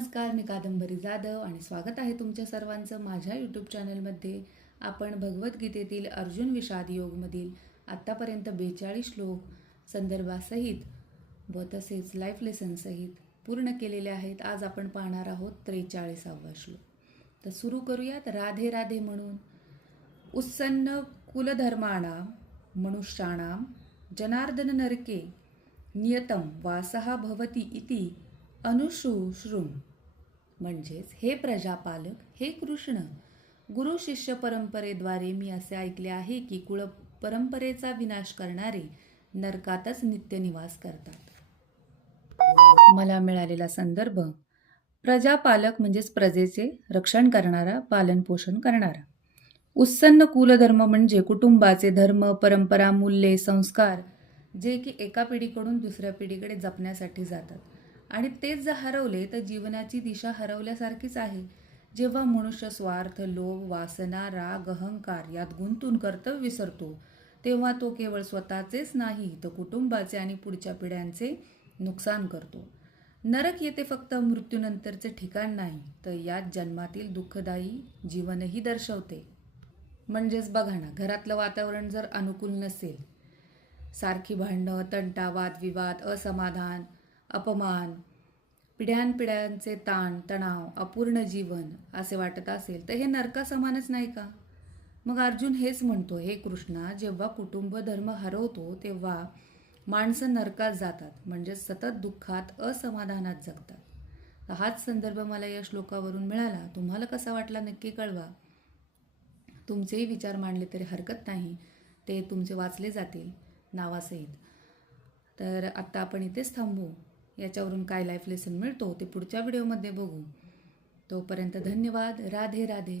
नमस्कार, मी कादंबरी जाधव आणि स्वागत आहे तुमच्या सर्वांचं माझ्या यूट्यूब चॅनलमध्ये. आपण भगवद्गीतेतील अर्जुन विषाद योगमधील आत्तापर्यंत 42 श्लोक संदर्भासहित व तसेच लाईफ लेसनसहित पूर्ण केलेले आहेत. आज आपण पाहणार आहोत 43वा श्लोक. तर सुरू करूयात. राधे राधे म्हणून उत्सन्न कुलधर्माणां मनुष्याणां जनार्दन नरके नियतम वासहा भवती इति अनुशुश्रुम. म्हणजेच हे प्रजापालक, हे कृष्ण, गुरु शिष्य परंपरेद्वारे मी असे ऐकले आहे की कुळ परंपरेचा विनाश करणारे नरकातच नित्य निवास करतात. मला मिळालेला संदर्भ: प्रजापालक म्हणजेच प्रजेचे रक्षण करणारा, पालनपोषण करणारा. उत्सन्न कुलधर्म म्हणजे कुटुंबाचे धर्म, परंपरा, मूल्ये, संस्कार जे की एका पिढीकडून दुसऱ्या पिढीकडे जपण्यासाठी जातात आणि तेच जर हरवले तर जीवनाची दिशा हरवल्यासारखीच आहे. जेव्हा मनुष्य स्वार्थ, लोभ, वासना, राग, अहंकार यात गुंतून कर्तव्य विसरतो तेव्हा तो केवळ स्वतःचेच नाही तर कुटुंबाचे आणि पुढच्या पिढ्यांचे नुकसान करतो. नरक येथे फक्त मृत्यूनंतरचे ठिकाण नाही तर याच जन्मातील दुःखदायी जीवनही दर्शवते. म्हणजेच बघा ना, घरातलं वातावरण जर अनुकूल नसेल, सारखी भांडणं, तंटा, वादविवाद, असमाधान, अपमान, पिढ्यानपिढ्यांचे ताण तणाव, अपूर्ण जीवन असे वाटत असेल तर हे नरकासमानच नाही का? मग अर्जुन हेच म्हणतो, हे कृष्णा, जेव्हा कुटुंब धर्म हरवतो तेव्हा माणसं नरकात जातात, म्हणजे सतत दुःखात, असमाधानात जगतात. हाच संदर्भ मला या श्लोकावरून मिळाला. तुम्हाला कसा वाटला नक्की कळवा. तुमचेही विचार मांडले तरी हरकत नाही, ते तुमचे वाचले जातील नावासहित. तर आत्ता आपण इथेच थांबू. याच्यावरून काय लाईफ लेसन मिळतो ते पुढच्या व्हिडिओमध्ये बघू. तोपर्यंत धन्यवाद. राधे राधे.